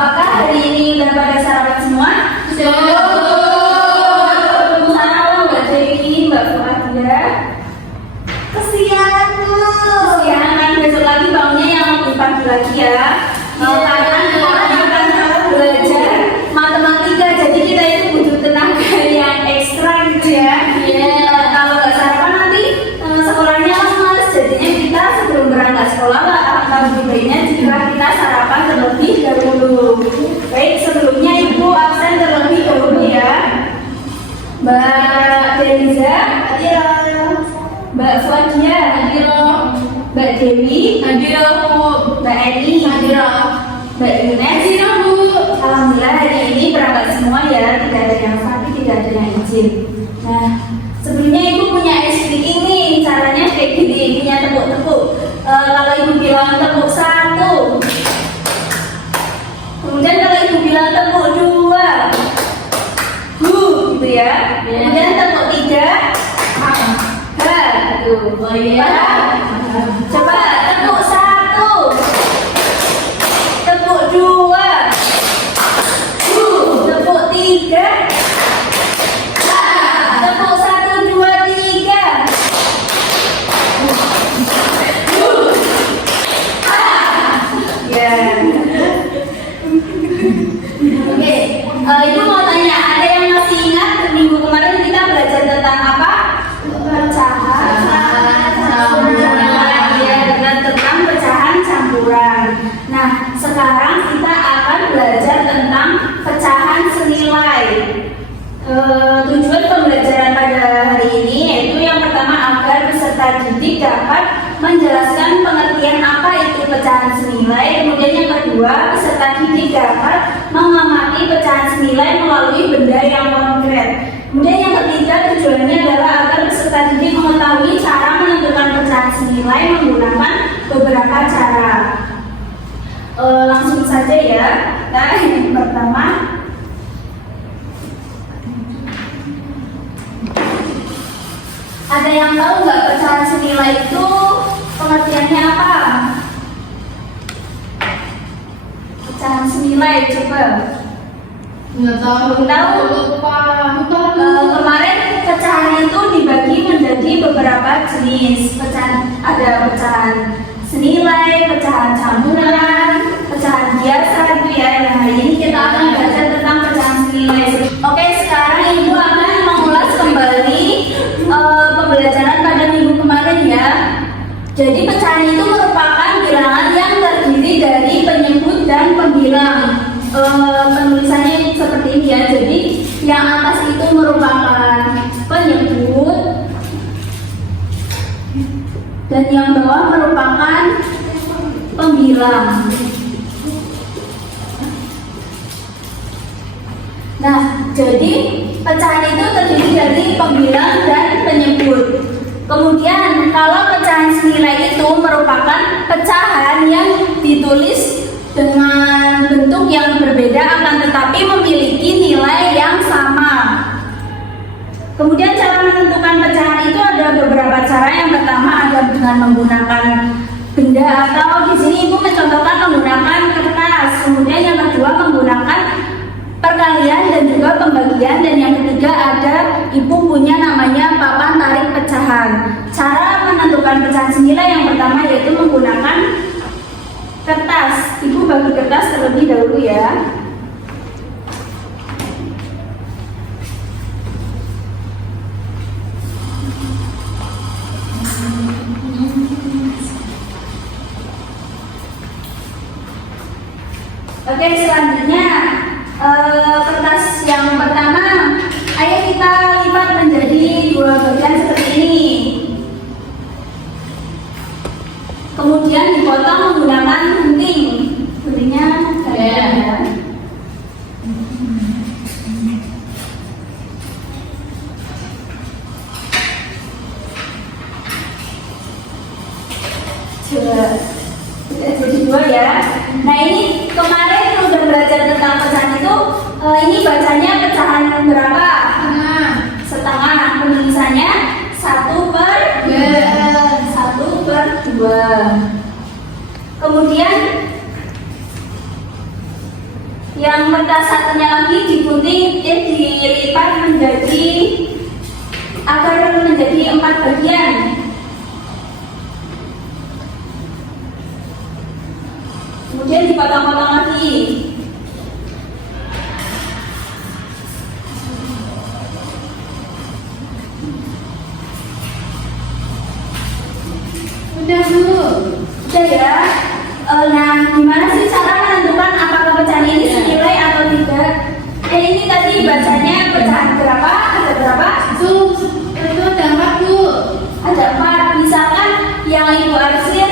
Apakah hari ini udah pada sarapan semua? Sudah. Sarapan Mbak Dewi, Mbak Fuadia. Kesiangan Bu. Kesiangan, besok lagi bangunnya yang lebih pagi lagi ya. Karena akan belajar matematika, jadi kita itu butuh tenaga yang ekstra gitu ya. Kalau nggak sarapan nanti sekolahnya males, jadinya kita sebelum berangkat sekolah lebih baiknya jika kita sarapan terlebih dahulu. Baik, sebelumnya Ibu absen terlebih dahulu ya. Mbak Deniza, Hadir. Mbak Fuadia, Mbak Dewi, Mbak Eni, Mbak Ines. Alhamdulillah hari ini berangkat semua ya, tidak ada yang sakit, tidak ada yang izin. Nah, sebelumnya Ibu punya ice breaking nih, caranya kayak gini, punya tepuk-tepuk. Kalau Ibu bilang tepuk 1, kemudian kalau Ibu bilang tepuk 2, gitu ya. Kemudian tepuk 3, gitu. Oh iya. Coba tepuk 1, tepuk 2, tepuk 3, tepuk 1, 2, 3. Ya. Oke, Ibu mau tanya, ada yang masih ingat minggu kemarin kita belajar tentang apa? Pecahan campuran. Ya, tentang pecahan campuran. Nah, sekarang kita akan belajar tentang pecahan senilai. Tujuan pembelajaran pada hari ini yaitu yang pertama agar peserta didik dapat menjelaskan pengertian apa itu pecahan senilai. Kemudian yang kedua, peserta didik dapat mengamati pecahan senilai melalui benda yang konkret. Kemudian yang ketiga, tujuannya adalah agar peserta didik mengetahui cara menentukan pecahan senilai menggunakan beberapa cara. Langsung saja ya. Nah, yang pertama, ada yang tahu nggak pecahan senilai itu pengertiannya apa? Pecahan senilai, coba. Nggak tahu. Lupa. Kemarin pecahan itu dibagi menjadi beberapa jenis. Ada pecahan senilai, pecahan campuran, pecahan biasa gitu ya. Nah, hari ini kita akan belajar tentang pecahan senilai. Oke, sekarang Ibu akan mengulas kembali pembelajaran pada minggu kemarin ya. Jadi pecahan itu merupakan bilangan yang terdiri dari penyebut dan pembilang. Penulisannya seperti ini ya. Jadi yang atas itu merupakan penyebut dan yang bawah merupakan pembilang. Nah, jadi pecahan itu terdiri dari pembilang dan penyebut. Kemudian kalau pecahan senilai itu merupakan pecahan yang ditulis dengan bentuk yang berbeda akan tetapi memiliki nilai yang sama. Kemudian cara menentukan pecahan itu ada beberapa cara. Yang pertama ada dengan menggunakan benda atau di sini Ibu mencontohkan menggunakan kertas. Kemudian yang kedua menggunakan perkalian dan juga pembagian, dan yang ketiga ada Ibu punya namanya papan tarik pecahan. Cara menentukan pecahan senilai yang pertama yaitu menggunakan kertas. Ibu bagi kertas terlebih dahulu ya. Oke, selanjutnya kertas yang pertama, ayo kita lipat menjadi dua bagian seperti ini. Kemudian dipotong menggunakan gunting. Guntingnya kalian ya. Coba jadi dua ya. Nah, ini kemarin udah belajar tentang pecahan itu. Ini bacanya pecahan berapa? Setengah. Penulisannya 1/2. Yang kertas satunya lagi digunting, dilipat menjadi agar menjadi 4 bagian. Kemudian dipotong-potong lagi. Udah Bu. Udah ya. Nah, gimana sih cara menentukan apakah pecahan ini senilai atau tidak? Ini tadi bacanya pecahan berapa? Ada berapa? Itu ada 4 Bu. Ada 4. Misalkan yang ibu arsir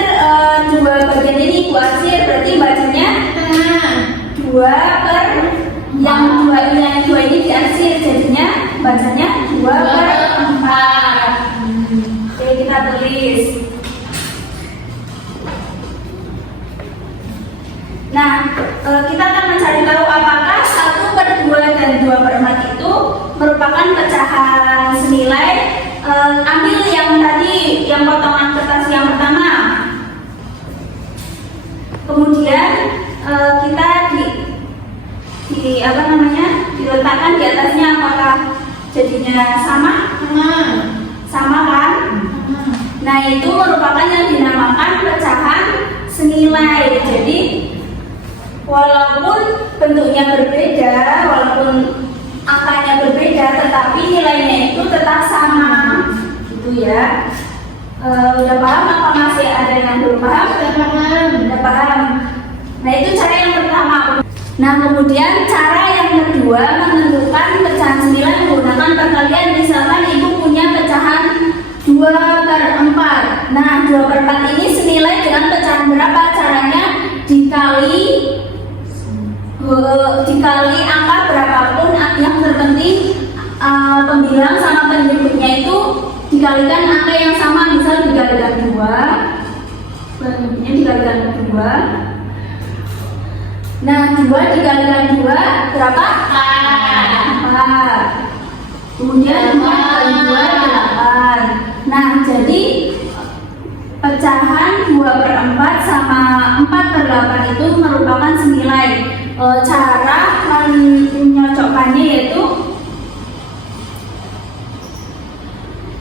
2 bagian ini ibu arsir, berarti bacanya Tengah. 2 per yang 2 ini diarsir, jadinya bacanya 2 per 4. Oke, kita tulis. Nah, kita akan mencari tahu apakah 1 per 2 dan 2 per 4 itu merupakan pecahan senilai. Ambil yang tadi, yang potongan kertas yang pertama. Kemudian kita diletakkan di atasnya, apakah jadinya sama? Sama kan? Nah, itu merupakan yang dinamakan pecahan senilai. Jadi walaupun bentuknya berbeda, walaupun angkanya berbeda, tetapi nilainya itu tetap sama, gitu ya. Udah paham apa masih ada yang belum paham? Udah paham. Nah, itu cara yang pertama. Nah, kemudian cara yang kedua menentukan pecahan senilai menggunakan perkalian. Misalkan ibu punya pecahan 2 per 4. Nah, 2 per 4 ini senilai dengan pecahan berapa? Caranya dikali angka berapapun yang terpenting pembilang sama penyebutnya itu dikalikan angka yang sama, misal dikalikan 2, penyebutnya dikalikan 2. Nah, 2 dikalikan 2 berapa? 4. Kemudian 4 kali 2 8. Nah, jadi pecahan 2 per 4 sama 4 per 8 itu merupakan senilai. Cara menyocokkannya yaitu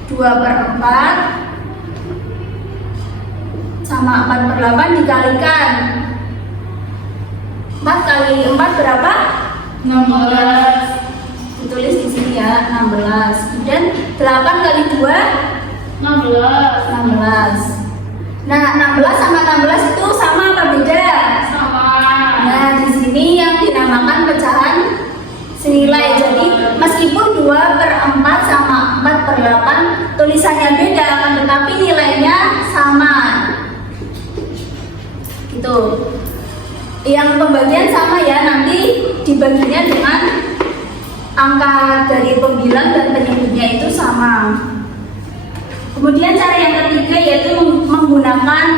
2 per 4 sama 4 per 8 dikalikan 4 kali 4 berapa? 16. Ditulis di sini ya, 16. Kemudian 8 kali 2 16. Nah, 16 sama 16 itu sama apa beda? Sama. Nah, di sini yang dinamakan pecahan senilai. Jadi meskipun 2 per 4 sama 4 per 8 tulisannya beda, akan tetapi nilainya sama. Gitu. Yang pembagian sama ya, nanti dibaginya dengan angka dari pembilang dan penyebutnya itu sama. Kemudian cara yang ketiga yaitu menggunakan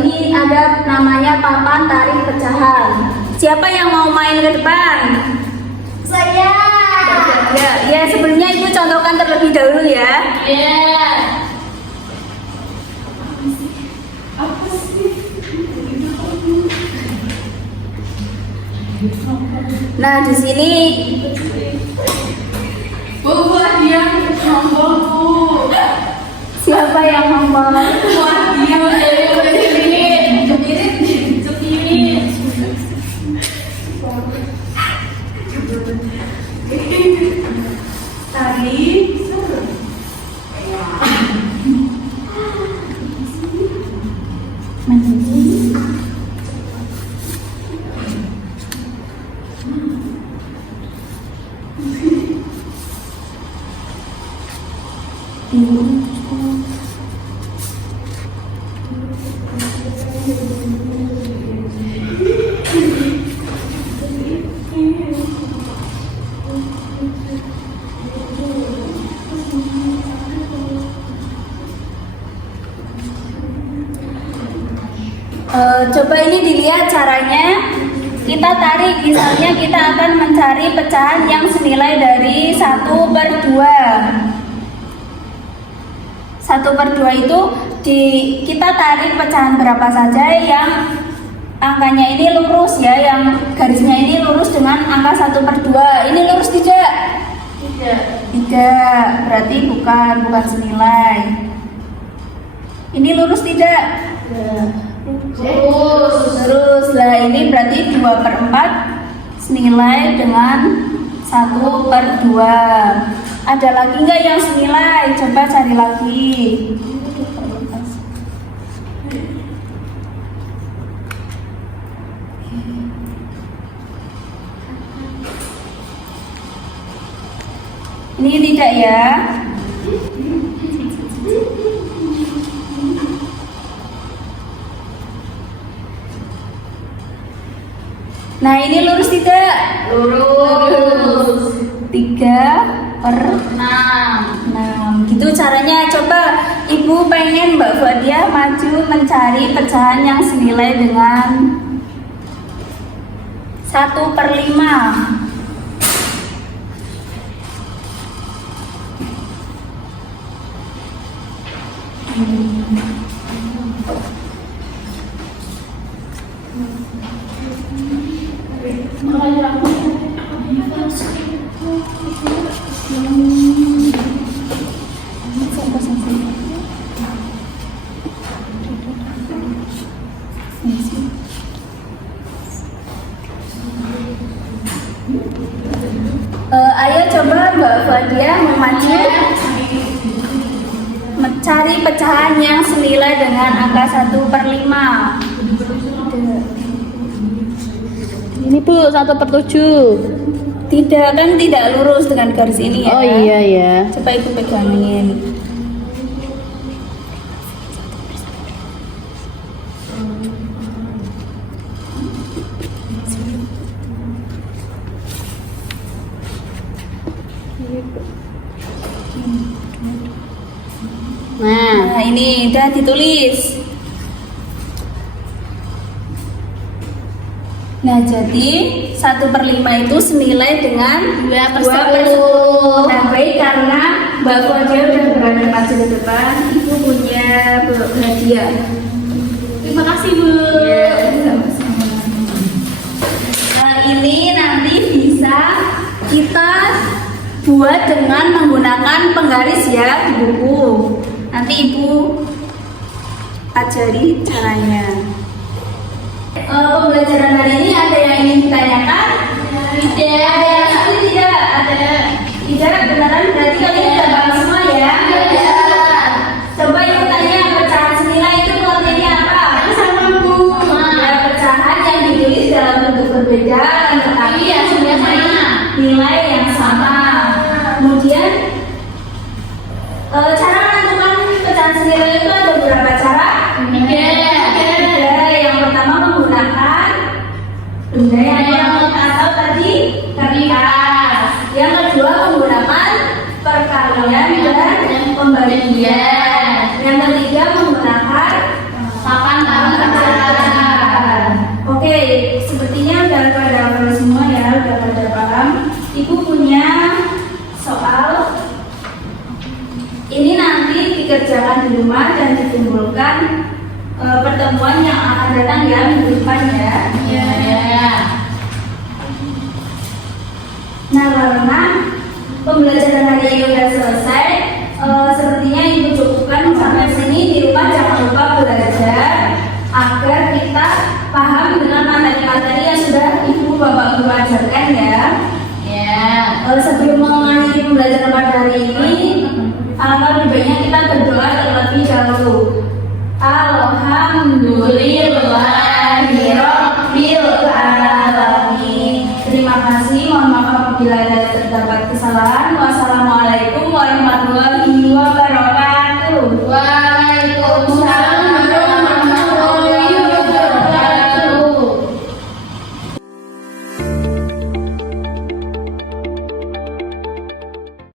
ini ada namanya papan tarik pecahan. Siapa yang mau main ke depan? Saya. Ya, sebelumnya ibu contohkan terlebih dahulu ya. Apa sih? Nah, di sini Buat dia ngomong Bu. siapa yang ngomong? Buat dia dari cepirin. Tadi coba ini dilihat caranya. Kita tarik, misalnya kita akan mencari pecahan yang senilai dari 1 per 2. 1 per 2 itu kita tarik pecahan berapa saja yang angkanya ini lurus ya, yang garis tidak, berarti bukan senilai. Ini lurus tidak? Terus lah ini berarti 2/4 senilai dengan 1/2. Ada lagi nggak yang senilai? Coba cari lagi. Ini tidak ya? Nah ini lurus tidak? Lurus. 3/6. Gitu caranya. Coba ibu pengen Mbak Fadia maju mencari pecahan yang senilai dengan 1/5. Ayo coba Mbak Fadia memacu mencari pecahan yang senilai dengan angka 1/5. Ini Bu, 1/7. Tidak, kan tidak lurus dengan garis ini ya. Oh iya ya. Coba ibu pegangin. Nah ini udah ditulis. Nah jadi 1/5 itu senilai dengan 2/10. Nah baik, karena Mbak Fadia udah berada maju di depan, ibu punya hadiah. Terima kasih Bu. Nah ini nanti bisa kita buat dengan menggunakan penggaris ya di buku. Nanti ibu ajari caranya. Pembelajaran hari ini ada yang ingin ditanyakan? Tidak. Ada yang sakit tidak? Ada. Tidak, beneran berarti kalian sudah paham semua ya? Iya. Coba ibu tanya, pecahan senilai itu pengertiannya apa? Sama Bu. Ya, pecahan yang ditulis dalam bentuk berbeda tetapi hasilnya sama, nilai yang sama. Kemudian cara menentukan pecahan senilai itu ada beberapa cara. Yang pertama menggunakan benda yang atau tadi kertas. Yang kedua menggunakan perkalian dan pembagian. Yang ketiga menggunakan papan kertas. Oke, sepertinya udah pada paham semua ya, udah pada paham. Ibu punya soal. Ini nanti dikerjakan di rumah dan dikumpulkan pertemuan yang akan datang ya minggu depan ya. Iya. Nah karena pembelajaran hari ini sudah selesai, sepertinya ibu cukupkan sampai sini. Di rumah jangan lupa belajar agar kita paham dengan materi-materi yang sudah ibu bapak guru ajarkan ya. Sebelum mengakhiri pembelajaran pada hari ini, alangkah lebih baiknya kita berdoa